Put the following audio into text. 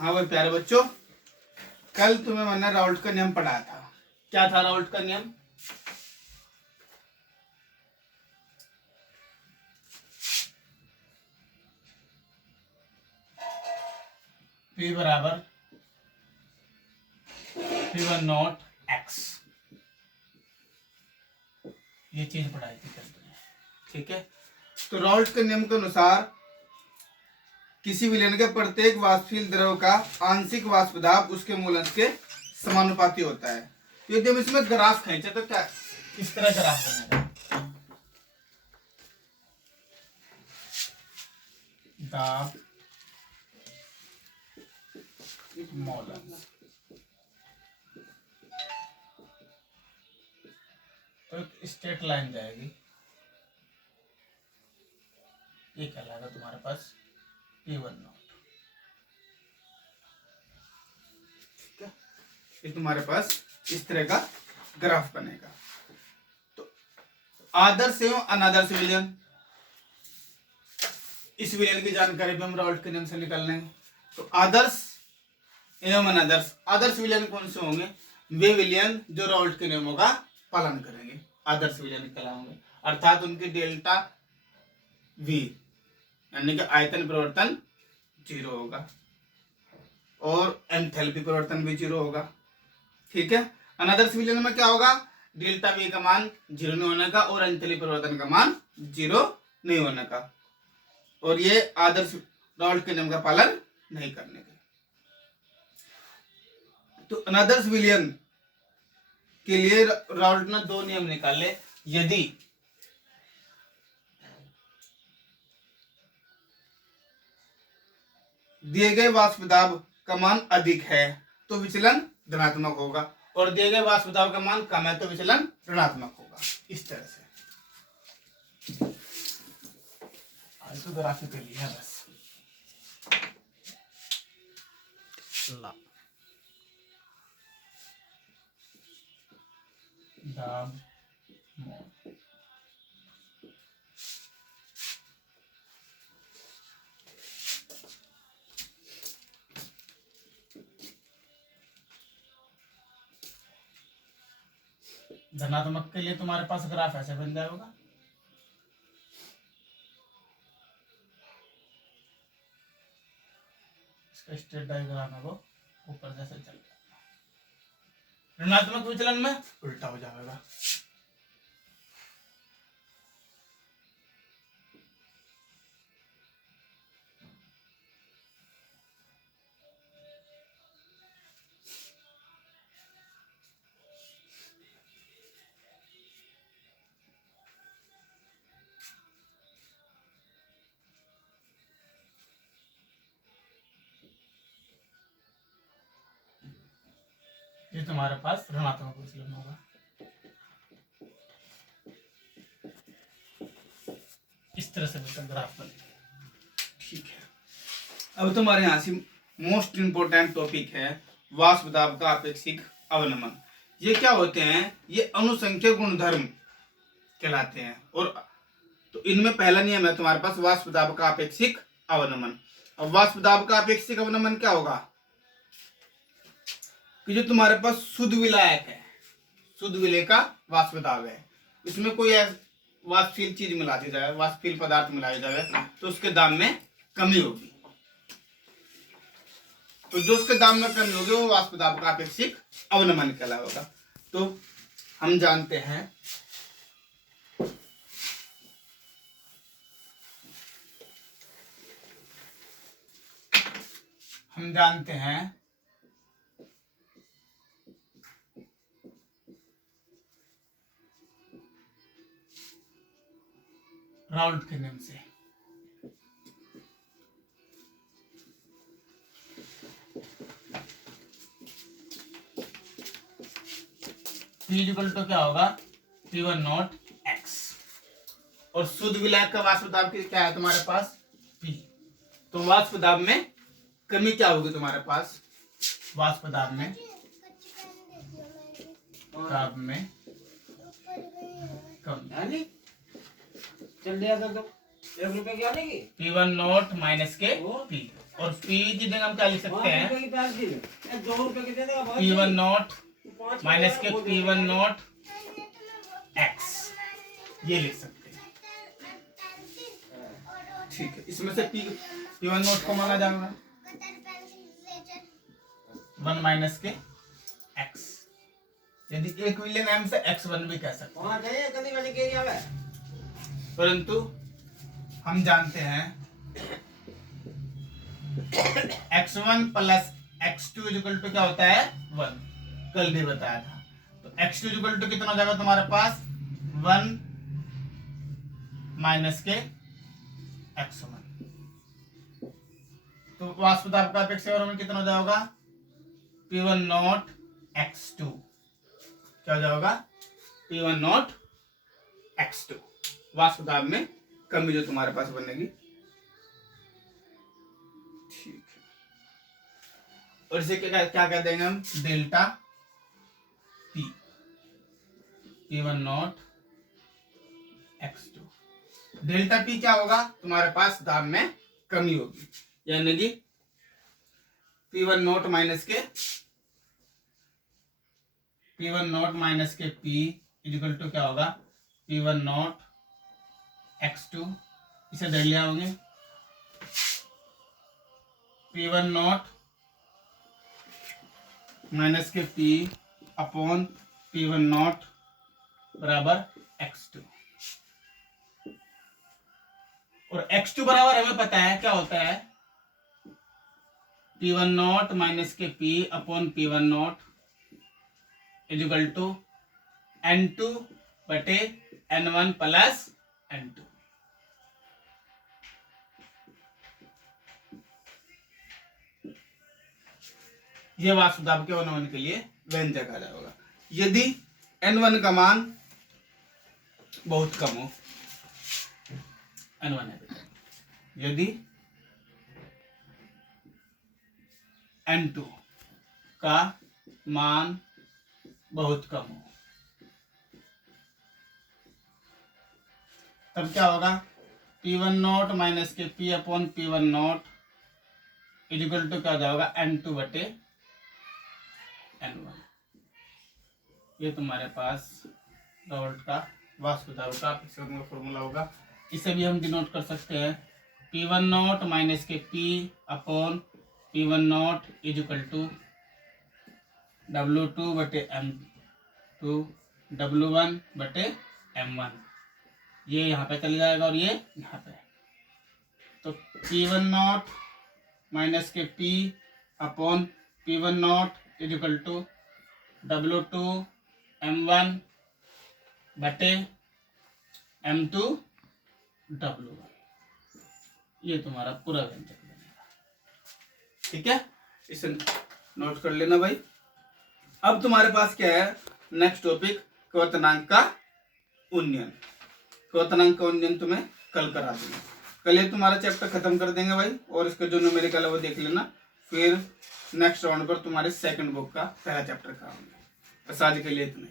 हाँ भाई प्यारे बच्चों, कल तुम्हें मैंने राउल्ट का नियम पढ़ाया था। क्या था राउल्ट का नियम? P बराबर P1 नॉट x, ये चीज पढ़ाई थी कल तुमने, ठीक है। तो राउल्ट के नियम के अनुसार किसी विलयन के प्रत्येक वाष्पशील द्रव का आंशिक वाष्प दाब उसके मूलक के समानुपाती होता है। यदि हम इसमें ग्राफ खींचे तो क्या किस तरह ग्राफ बनेगा? दाब मोलस, तो एक स्ट्रेट लाइन जाएगी, ये कहलाएगा तुम्हारे पास P1 नॉट, ठीक है। ये तुम्हारे पास इस तरह का ग्राफ बनेगा। तो आदर्श एवं अनादर्श विलयन, इस विलयन की जानकारी भी हम राउल्ट के नियम से निकाल लेंगे। तो आदर्श एवं अनादर्श, आदर्श विलयन कौन से होंगे? वे विलयन जो राउल्ट के नियमों का पालन करेंगे, आदर्श विलयन कहलाएंगे। अर्थात उनकी डेल्टा V यानी कि आयतन परिवर्तन 0 होगा और एंथैल्पी परिवर्तन भी 0 होगा, ठीक है। अनादर्श विलयन में क्या होगा? डेल्टा V का मान 0 नहीं होने का और एंथैल्पी परिवर्तन का मान 0 नहीं होने का, और ये आदर्श राउल्ट के नियम का पालन नहीं करने का। तो अनादर्श विलयन के लिए राउल्ट ने 2 नियम निकाले। यदि दिए गए वाष्प दाब का मान अधिक है तो विचलन धनात्मक होगा, और दिए गए वाष्प दाब का मान कम है तो विचलन ऋणात्मक होगा। इस तरह से आज तो ग्राफी के लिए है बस। दाब मोल, धनात्मक के लिए तुम्हारे पास ग्राफ ऐसे बन जाएगा, इसका स्ट्रेट डायग्राम है वो ऊपर जैसे चल जाएगा। ऋणात्मक विचलन में उल्टा हो जाएगा। ये तुम्हारे पास ऋणात्मक विचलन होगा। इस तरह से ग्राफ बनेगा, ठीक है। अब तुम्हारे यहाँ से मोस्ट इंपोर्टेंट टॉपिक है वाष्प दाब का आपेक्षिक अवनमन। ये क्या होते हैं? ये अनुसंख्यक गुणधर्म कहलाते हैं। और तो इनमें पहला नियम है तुम्हारे पास वाष्प दाब का आपेक्षिक अवनमन। अब वाष्प दाब का आपेक्षिक अवनमन क्या होगा? कि जो तुम्हारे पास शुद्ध विलायक है, शुद्ध विलय का वाष्प दाब है, इसमें कोई वाष्पशील चीज मिला दी जाए, वाष्पशील पदार्थ मिलाया जाए तो उसके दाब में कमी होगी। तो जो उसके दाब में कमी होगी वो वाष्प दाब का आपेक्षिक अवनमन कहलाएगा। तो हम जानते हैं राउल्ट के नियम से P क्या होगा? P1 नॉट x, और शुद्ध विलायक का वाष्प दाब क्या है तुम्हारे पास? P। तो वाष्प दाब में कमी क्या होगी तुम्हारे पास? वाष्प दाब में कमी। चल दिया तो 1 रुपए की आने की P1 नॉट माइनस के P, और P की जगह हम क्या लिख सकते हैं, P1 नॉट माइनस के P1 नॉट x, ये लिख सकते हैं। ठीक है, इसमें से P1 नॉट को माना जाएगा 1 माइनस के x, यदि एक विलियन m से x1 भी कह सकते हैं, परंतु हम जानते हैं x1 plus x2 equal to क्या होता है 1, कल भी बताया था। तो x2 इक्वल टू कितना हो जाएगा तुम्हारे पास 1 माइनस के x1, तो वास्तुताप का अपेक्षा और कितना हो जाएगा P1 नॉट x2, क्या हो जाएगा P1 नॉट x2, वास्तुताप में कमी जो तुम्हारे पास बनेगी। ठीक है, और इसे क्या क्या कह देंगे हम, delta P, P1 not x2। Delta P क्या होगा, तुम्हारे पास दाब में कमी होगी, यानी कि P1 नॉट माइनस के P इक्वल टू क्या होगा P1 नॉट x2, इसे धर लिया होंगे P1 नॉट माइनस के P अपॉन P1 नॉट बराबर x2, और x2 बराबर हमें पता है क्या होता है P1 नॉट माइनस के P upon P1 naught equal to N2 बटे N1 प्लस N2। यह वास्तुताप के अनुमान के लिए व्यंजक आ जाएगा। यदि N1 का मान बहुत कम हो, N1 है, यदि N2 का मान बहुत कम हो, तब क्या होगा P1 नॉट माइनस के P upon P1 naught equal to क्या हो जाएगा N2 बटे N1। ये तुम्हारे पास राउल्ट का वास्तुताप का फॉर्मूला होगा। इसे भी हम डिनोट कर सकते हैं P1 नॉट माइनस के P upon P1 naught equal to W2 बटे M2 W1 बटे M1, ये यहाँ पे चले जाएगा और ये यहाँ पे, तो P1 नॉट माइनस के P upon P1 naught equal to W2 M1 बटे M2 W1, ये तुम्हारा पूरा व्यंजक बनेगा। ठीक है, इसे नोट कर लेना भाई। अब तुम्हारे पास क्या है, नेक्स्ट टॉपिक क्वथनांक का उन्नयन। क्वथनांक का उन्नयन तुम्हें कल करा दूंगा, कल ये तुम्हारा चैप्टर खत्म कर देंगे भाई, और इसका जो न्यूमेरिकल है वो देख लेना, फिर नेक्स्ट राउंड पर तुम्हारे सेकंड बुक का पहला चैप्टर कराऊंगा। बस आज के लिए इतना।